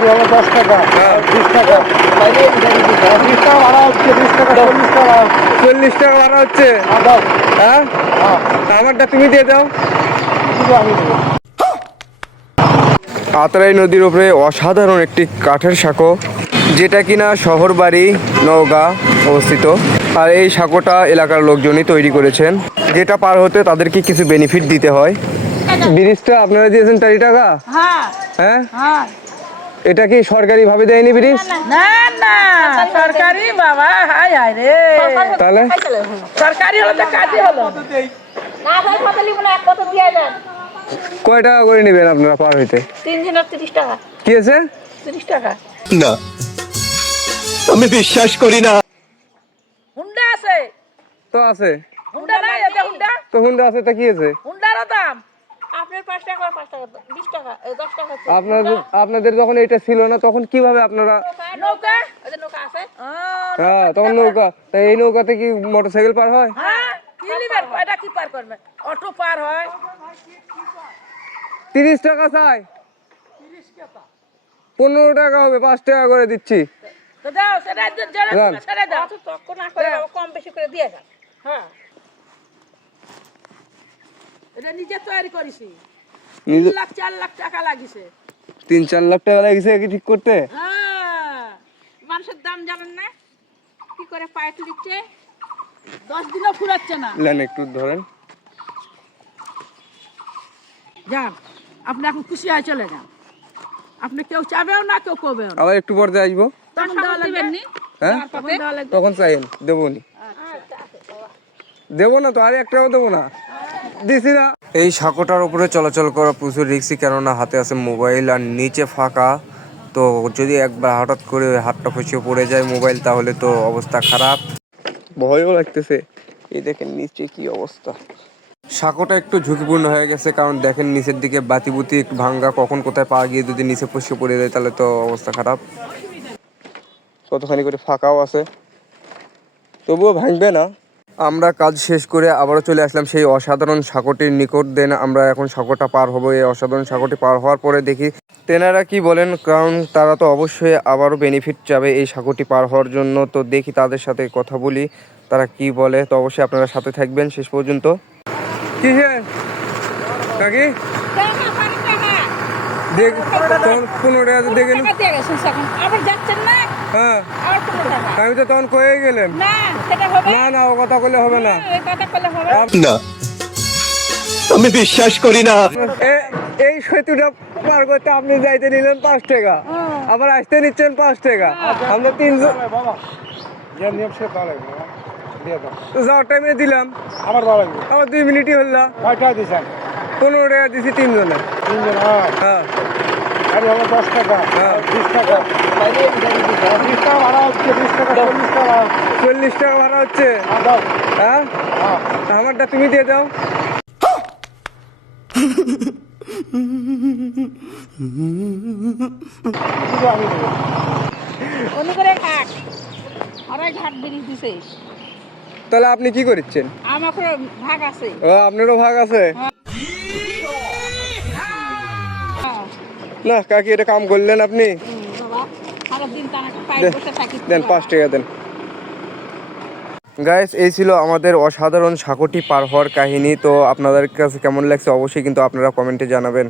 গাড়ি হলো 10 টাকা, 20 টাকা, 20 টাকা ভাড়া হচ্ছে, 20 টাকা, 40 টাকা, 40 টাকা ভাড়া হচ্ছে। দাও। হ্যাঁ, আমারটা তুমি দিয়ে দাও। আমি দেবো। আত্রাই নদীর উপরে অসাধারণ একটি কাঠের সাঁকো, যেটা কিনা শহর বাড়ি নওগাঁ অবস্থিত। আর এই সাঁকোটা এলাকার লোকজনই তৈরি করেছেন, যেটা পার হতে তাদেরকে কিছু বেনিফিট দিতে হয়। ব্রিজটা আপনারা দিয়েছেন 4 টাকা। হ্যাঁ, এটা কি সরকারি ভাবে দেয়নি ব্রিজ? না না, সরকারি বাবা, হাই হাই রে, তাহলে সরকারি হলো তো কাজই হলো না ভাই, কত লিব না, কত দিয়ে দেন। কয় টাকা করে নেবেন আপনারা পার হইতে? 3 দিনের 30 টাকা। কি আছে? 30 টাকা। না, আমি বিশ্বাস করি না। হুন্ডা আছে তো আছে, হুন্ডা নাই, এটা হুন্ডা, তো হুন্ডা আছে, তা কি আছে? হুন্ডারও দাম আপনার 5 টাকা, 5 টাকা, 20 টাকা, 10 টাকা। আপনাদের যখন এটা ছিল না তখন কিভাবে আপনারা? নৌকা, ওই যে নৌকা আছে, হ্যাঁ, তখন নৌকা। তা এই নৌকাতে কি মোটরসাইকেল পার হয়? হ্যাঁ, কি লিবেন, এটা কি পার করবে? অটো পার হয়। 30 টাকা চাই, 15 টাকা হবে, 5 টাকা করে দিচ্ছি। তো দাও, সেটা জেনে যান। সেটা দাও, তক্ক না করে কম বেশি করে দিয়ে যান। হ্যাঁ, এটা নিজে তৈরি করেছি, 3 লাখ 4 লাখ টাকা লাগিছে। 3-4 লাখ টাকা লাগছে কি ঠিক করতে? হ্যাঁ, মানুষের দাম জানেন না কি করে পায়ে তুলিচ্ছে, 10 দিনও ফুরাচ্ছে না। নেন একটু ধরেন। যান, আপনি এখন খুশি হয়ে চলে যান। আপনি কেউ চাবেও না, কেউ কবেও না। আবার একটু পরে আসবো। তখন দেওয়া লাগবে নি। হ্যাঁ, তখন দেওয়া লাগবে। তখন চাইন দেবো নি, দেবো না তো, আর একটাও দেবো না, দিছি না। এই সাঁকোটার উপরে চলাচল করা প্রচুর রিস্কি, কেননা হাতে আছে মোবাইল আর নিচে ফাঁকা। তো যদি একবার হঠাৎ করে হাতটা ফসিয়ে পড়ে যায় মোবাইল, তাহলে তো অবস্থা খারাপ। ভয়ও লাগতেছে, এই দেখেন নিচে কি অবস্থা। সাঁকোটা একটু ঝুঁকিপূর্ণ হয়ে গেছে, কারণ দেখেন নিচের দিকে বাতিবুতি ভাঙ্গা, কখন কোথায় পা গিয়ে যদি নিচে ফসিয়ে পড়ে যায় তাহলে তো অবস্থা খারাপ। কতখানি করে ফাঁকাও আছে, তবুও ভাঙবে না। আমরা কাজ শেষ করে আবারও চলে আসলাম সেই অসাধারণ সাঁকোটির নিকট। দেন আমরা এখন সাঁকোটা পার হবো। এই অসাধারণ সাঁকোটি পার হওয়ার পরে দেখি তেনারা কি বলেন, কারণ তারা তো অবশ্যই আবারও বেনিফিট চাবে এই সাঁকোটি পার হওয়ার জন্য। তো দেখি তাদের সাথে কথা বলি, তারা কি বলে। তো অবশ্যই আপনারা সাথে থাকবেন শেষ পর্যন্ত। কি কাকি দেখ, 15 টাকা দেখেন। আবার যাচ্ছেন না, হ্যাঁ, আবার 15 টাকা। আমি তো তখন কয়ে গেলাম। না, সেটা হবে না না, ও কথা বললে হবে না। এই কথা বলে হবে না, আমি বিশ্বাস করি না। এই সেতুটা পার করতে আপনি যাইতে নিলেন 5 টাকা, আবার আসতে নিচ্ছেন 5 টাকা। আমরা 3জন বাবা, যে নিয়ম সে দেওয়া লাগবে, দিয়ে দাও। যাওয়ার টাইমে দিলাম, আবার দেওয়া লাগবে। আবার 2 মিনিটই হলো। কয় টাকা দিয়েছেন? 15 টাকা দিছি 3 জনে। 3 জন, হ্যাঁ। হ্যাঁ, গাড়ি হলো 10 টাকা, 20 টাকা, 20 টাকা ভাড়া হচ্ছে, 20 টাকা, 40 টাকা, 40 টাকা ভাড়া হচ্ছে। দাও। হ্যাঁ, আমারটা তুমি দিয়ে দাও। আমি দেবো। অন্য করে খাক, আড়াই ঘাট বেরিয়ে দিছে। তাহলে আপনি কি করছেন? আমার কোনো ভাগ আছে। ও, আপনারও ভাগ আছে? না কাকি, এটা কাম করলেন আপনি। বাবা, সারাদিন টানা পায়ে বসে থাকি। দেন 5 টাকা দেন। গাইস, এই ছিল আমাদের অসাধারণ সাঁকোটি পার হওয়ার কাহিনী। তো আপনাদের কাছে কেমন লাগছে অবশ্যই কিন্তু আপনারা কমেন্টে জানাবেন।